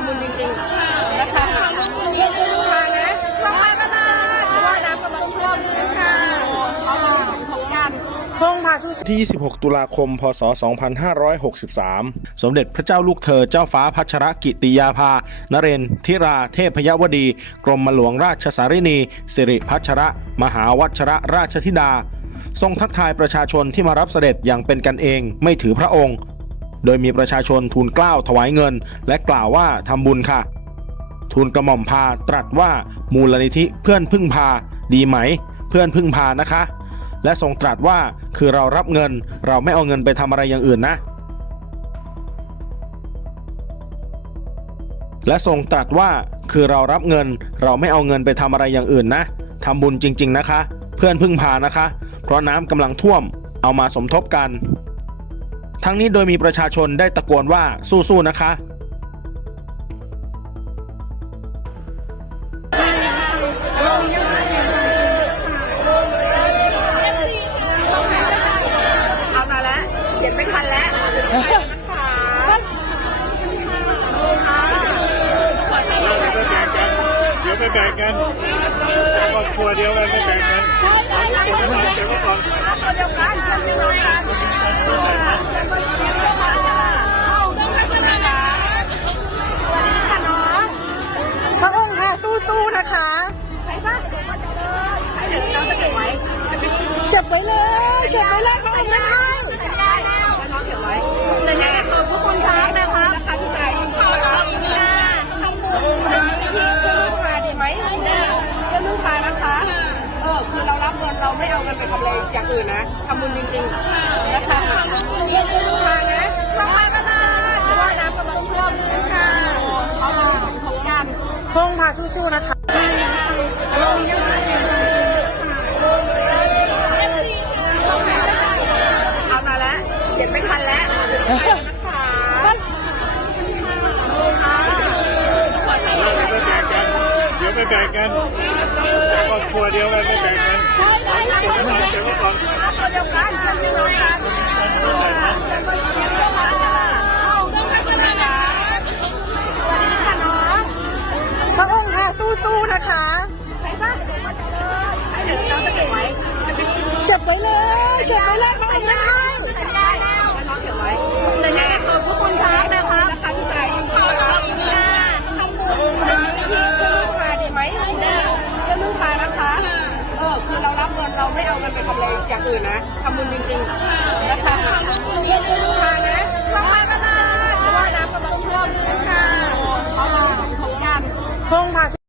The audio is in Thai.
ำบุญจริงๆนะคะมานะเข้ามาก็ได้เพราะว่าน้ำกำลังท่วมค่ะเอามาสมทบกันพงพาสู้ที่ 26 ตุลาคม พศ 2563 สมเด็จพระเจ้าลูกเธอ เจ้าฟ้าพัชรกิติยาภา นเรนทิรา เทพยวดี กรมหลวงราชสารินี สิริพัชระ มหาวัชระราชธิดา ทรงทักทายประชาชนที่มารับเสด็จอย่างเป็นกันเอง ไม่ถือพระองค์ โดยมีประชาชนทูลเกล้าวถวายเงิน และกล่าวว่าทำบุญค่ะ ทูลกระหม่อมพาตรัสว่ามูลนิธิเพื่อนพึ่งพา ดีไหม เพื่อนพึ่งพานะคะ และทรงตรัสว่าคือเรารับเงิน เราไม่เอาเงินไปทำอะไรอย่างอื่นนะและทรงตรัสว่าคือเรารับเงิน เราไม่เอาเงินไปทำอะไรอย่างอื่นนะทำบุญจริง ๆนะคะ เพื่อนพึ่งพานะคะ เพราะน้ำกำลังท่วม เอามาสมทบกัน ทั้งนี้โดยมีประชาชนได้ตะโกนว่าสู้ๆนะคะเอามาแล้วเขียนไม่ทันแล้วนะคะเดี๋ยวไปแบ่งกันครอบครัวเดียวกันไม่แบ่งกันคนละเดี๋ยวก็ก่อนตัวเดียวกันเพื่อนพี่น้องกันเพื่อนพี่น้องกันเอาต้องกันนะคะสวัสดีค่ะน้องพระองค์ค่ะสู้ๆ นะคะใครบ้างเดี๋ยวน้องจะเก็บไว้เก็บไว้เลยเก็บไว้เลยสัญญาสัญญาแล้วเก็บไว้สัญญาขอบพระคุณครับนะคะนะคะพี่ใจขอบคุณค่ะทำบุญที่เพื่อนลูกพาดีไหมเพื่อนลูกพานะคะเออคือเรารับเงินเราไม่เอาเงินไปทำอะไรอย่างอื่นนะทำบุญจริงๆนะคะเพื่อนลูกพานะเข้ามาก็ได้เพราะว่าน้ำกำลังท่วมค่ะเอามาสมทบกันพงพาสู้ๆนะคะ เอามาแล้วเขียนไม่ทันแล้วนะคะไปแบ่งกันเดี๋ยวไปแบ่งกันครอบครัวเดียวกันไม่แบ่งกันคนละเดี๋ยวก็ก่อน ตัวเดียวกันเพื่อนพี่น้องกันเพื่อนพี่น้องกันเอาต้องกันนะคะสวัสดีค่ะน้องพระองค์ค่ะสู้ๆนะคะใครบ้างเดี๋ยวน้องจะเก็บไว้ เก็บ ไว้เลย เก็บไว้เลยสัญญาสัญญาแล้วน้องเก็บไว้สัญญาขอบพระคุณครับนะคะนะคะพี่ใจขอบคุณค่ะทำบุญที่เพื่อนลูกพาดีไหมเพื่อนลูกพานะคะ เออคือเรารับเงินเราไม่เอาเงินไปทำอะไรอย่างอื่นนะทำบุญจริงๆนะคะเพื่อลูกพานะเข้ามาก็ได้เพราะว่าน้ำกำลังท่วมค่ะเอามาสมทบกันพงพา